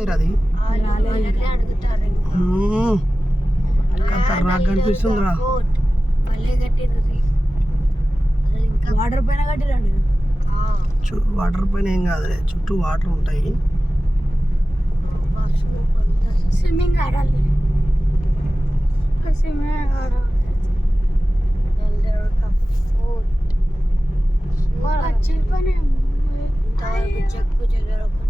కట్టేసారు అది? ఇది. అసలు ఇంకా వాటర్ పైన కట్టిరండి? చు- వాటర్ పైన ఏం కాదులే చుట్టూ వాటర్ ఉంటాయి. స్విమ్మింగ్ ఆడాలి. స్విమ్మింగ్ ఆడాలి. చెక్కు చెదరకుండా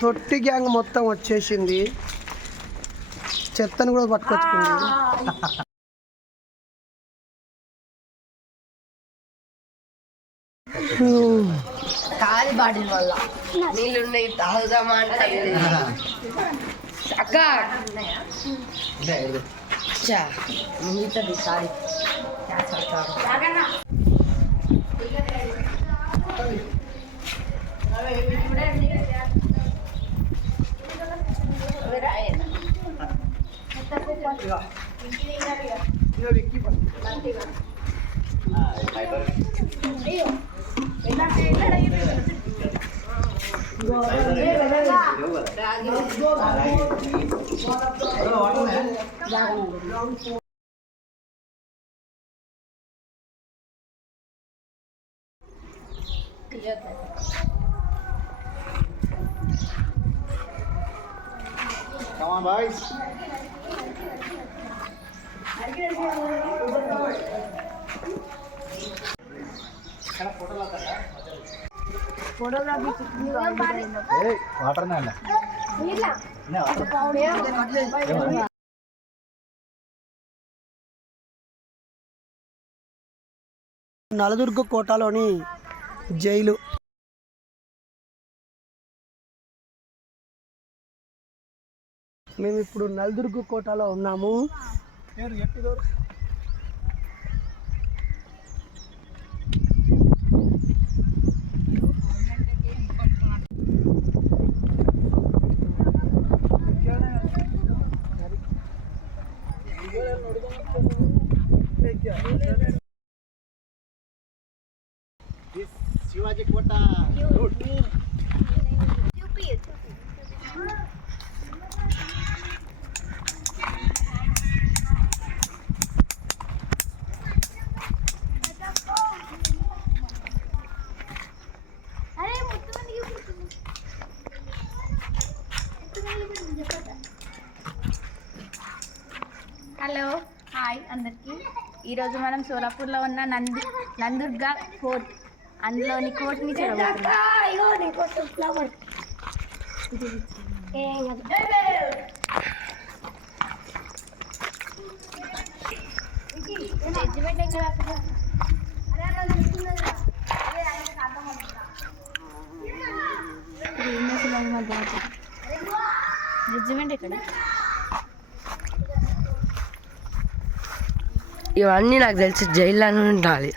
తొట్టి గ్యాంగ్ మొత్తం వచ్చేసింది. చెత్తను కూడా పట్టుకొచ్చుకుంది. కాలి బాటిల్ వల్ల. నీళ్ళున్నాయి తాగుదామా అంటే అక్క. మిగతాది sorry. Come on, boys. Water Naldurg కోటలోని jail. మేము ఇప్పుడు నలదుర్గ కోటలో ఉన్నాము. శివాజీ కోట. ఈరోజు మనం సోలాపూర్లో ఉన్న నంది నందుర్గా ఫోర్ట్ అందులోని కోర్ట్ని చూడబోతున్నాం జడ్జిమెంట్ ఎక్కడ ఇవన్నీ నాకు తెలిసి జైల్లోనే ఉండాలి.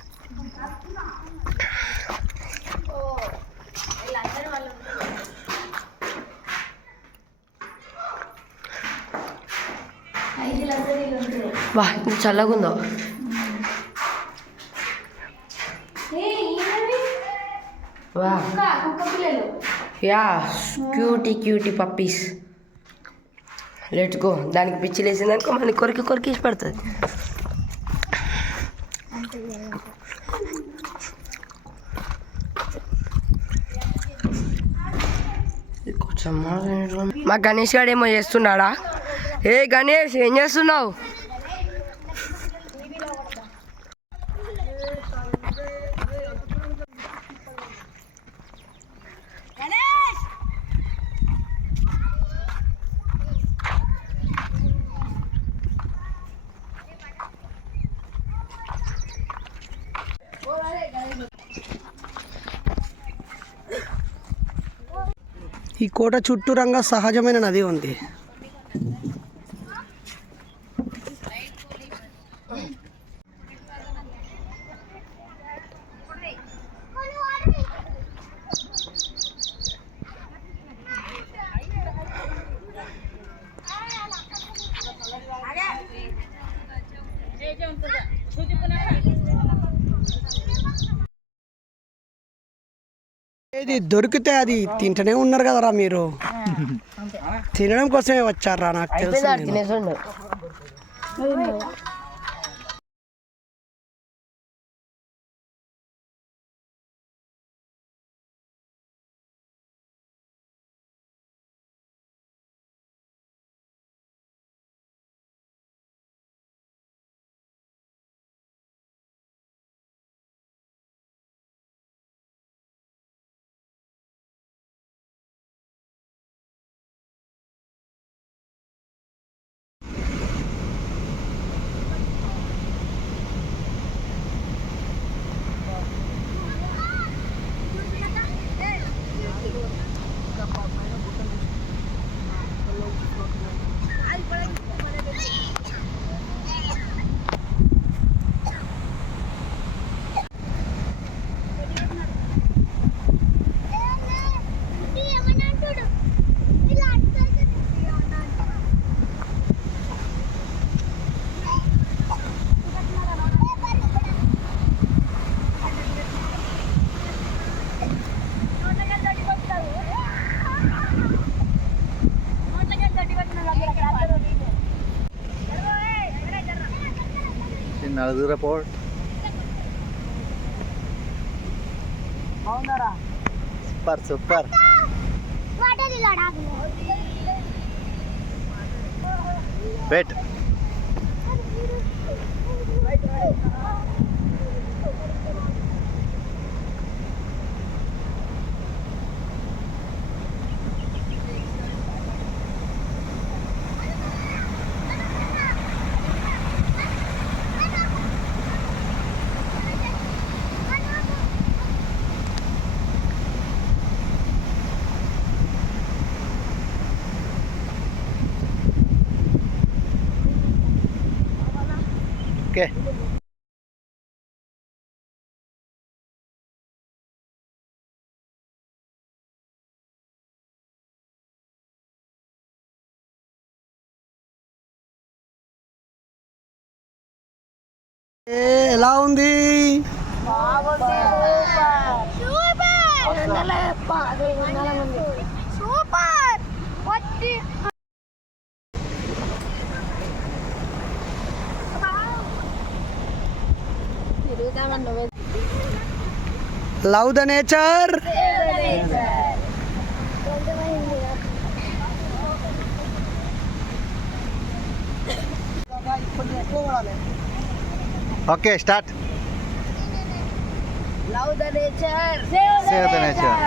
వా ఇది చల్లగుందో? వా yeah cutie cutie puppies. Let's go. దానికి పిచ్చి లేసిందనుకో మనకి కొరికి కొరికి పెడుతుంది మా గణేష్ గారు ఏమో చేస్తున్నాడా? ఏ గణేష్ ఏం చేస్తున్నావు? ఈ కోట చుట్టూరంగా సహజమైన నది ఉంది. ఏది దొరికితే అది తింటూనే ఉన్నారు కదరా మీరు. తినడం కోసమే వచ్చారా నాకు తెలుసు నేను. తినేసిండు నలుగురు పో సూపర్ సూపర్ వెయిట్ ఓకే ఏ, ఎలా ఉంది సూపర్ వచ్చి love the nature okay start. Love the nature save the nature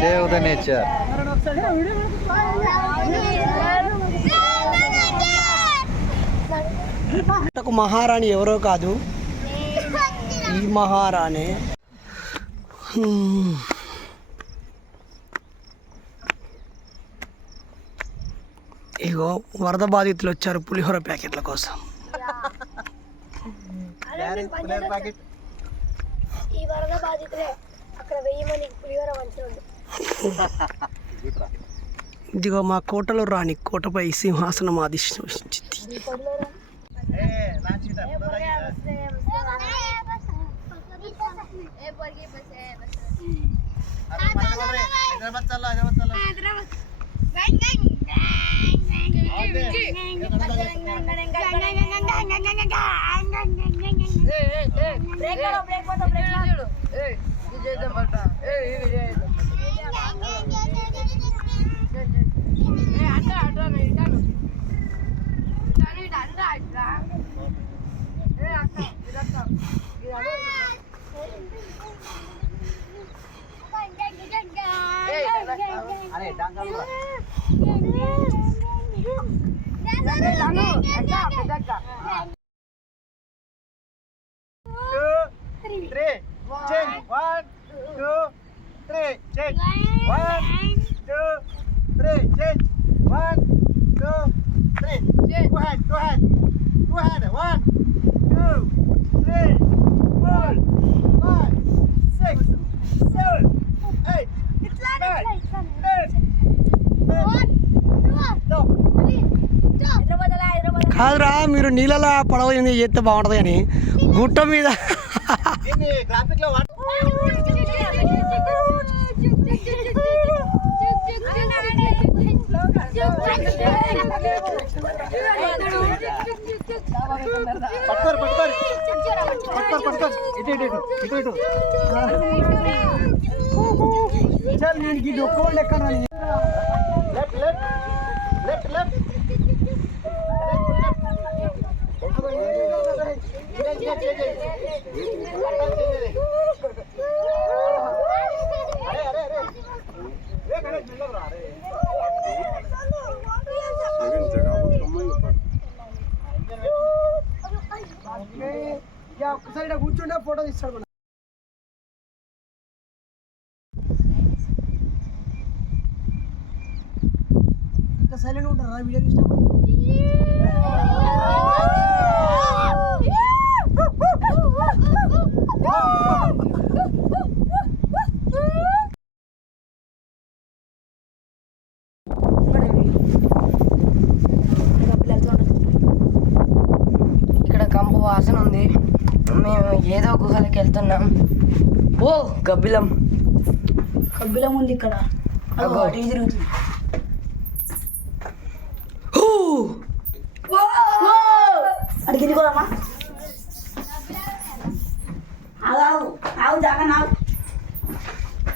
save the nature మహారాణి ఎవరో కాదు. ఈ మహారాణి. ఇగో వరద బాధితులు వచ్చారు పులిహోర ప్యాకెట్ల కోసం ఈ వరద బాధితులే అక్కడ వెయ్యి మంది పులిహోర మంచిగా ఉంది ఇదిగో మా కోటలో రాణి కోటపై సింహాసనం ఆదిష్టించింది అరే డాంగా Two, three, change. One, two, three, change. One, two, three, change. One, two, three, change. Go ahead, go ahead. Go ahead. One, two, three, four, five, six, seven, eight, nine, ten. One, two, three. కాదురా మీరు నీళ్ళలో పడవ చేస్తే బాగుంటుంది కానీ గుట్ట మీద. దీన్ని గ్రాఫిక్లో వాడు పట్టుకోరు పట్టుకోరు. పట్టుకోరు పట్టుకోరు. ఇటు ఇటు ఇటు. ఇటు ఇటు. చల్ నేను ఈ డొక్కు ఎక్కడ లెఫ్ట్ లెఫ్ట్ లెఫ్ట్ లెఫ్ట్ ఒక్కసారి కూర్చుంటే ఫోటో తీస్తాడు మన సైలెంట్ ఉంటారా? వీడియో తీసినప్పుడు? ఇక్కడ కంపు వాసన ఉంది. మేము ఏదో గుహలకి వెళ్తున్నాం. ఓ గబ్బిలం. కబ్బిలం ఉంది ఇక్కడ. తిరుగుతుంది! అడిగింది కూడా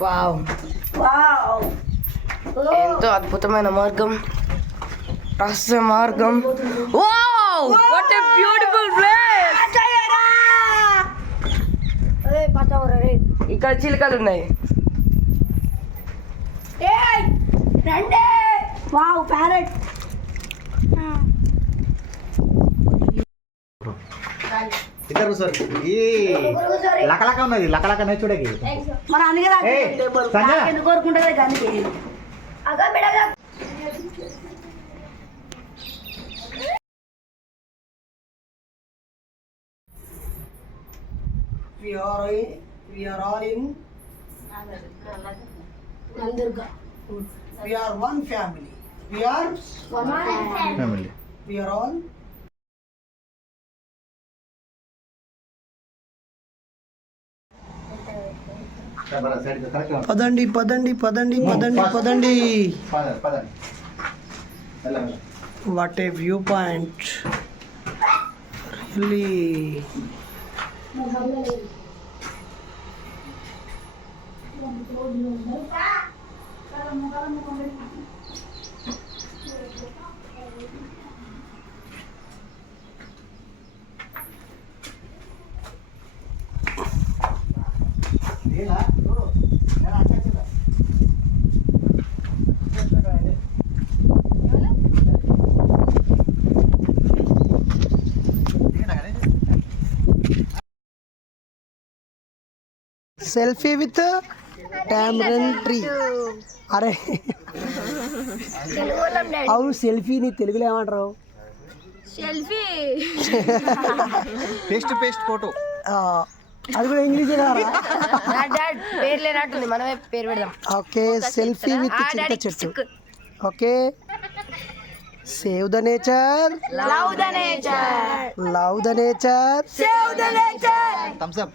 వావ్. వావ్. ఎంతో అద్భుతమైన మార్గం. రహస్య మార్గం. Wow! What a beautiful place ఇక్కడ చిలుకలు ఉన్నాయి. రండి. వావ్ ప్యారెట్ ఇద్దరు కూర్చోరు. ఈ లకలక ఉన్నది లకలక నేర్చుడకి మన అందుకే. ఎందుకు కోరుకుంటుంది బిడగా we are we are all in Nandurga. We are one family. We are family we are all పదండి పదండి పదండి పదండి పదండి. What a view point really selfie with tamarind tree. అరే. అవును సెల్ఫీని తెలుగులో ఏమంటారు? పేస్ట్ పేస్ట్ ఫోటో ఆ, అది కూడా ఇంగ్లీష్ కదా? డాడ్ పేరు లేనట్టుంది మనమే పేరు పెడదాం. ఓకే సెల్ఫీ విత్ చింత చెట్టు okay. Save the nature love the nature love the nature save the nature thumbs up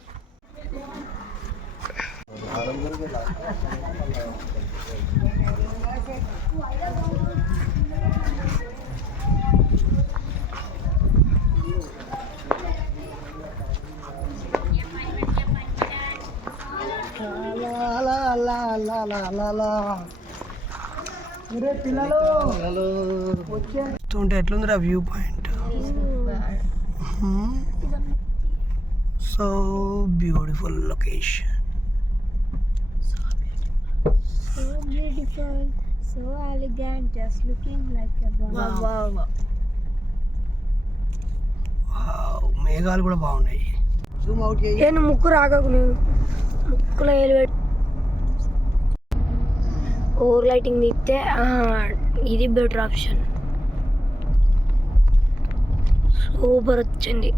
చూస్తుంటే ఎట్లుందిరా view point so beautiful location So beautiful, so elegant, just looking like a wow. మేఘాలు కూడా బాగున్నాయి. Zoom out చేయి. నేను ముక్కు రాగకు నేను ముక్కులో పెట్టి ఓవర్ లైటింగ్ ఆ, ఇది బెటర్ ఆప్షన్ సూపర్ వచ్చింది.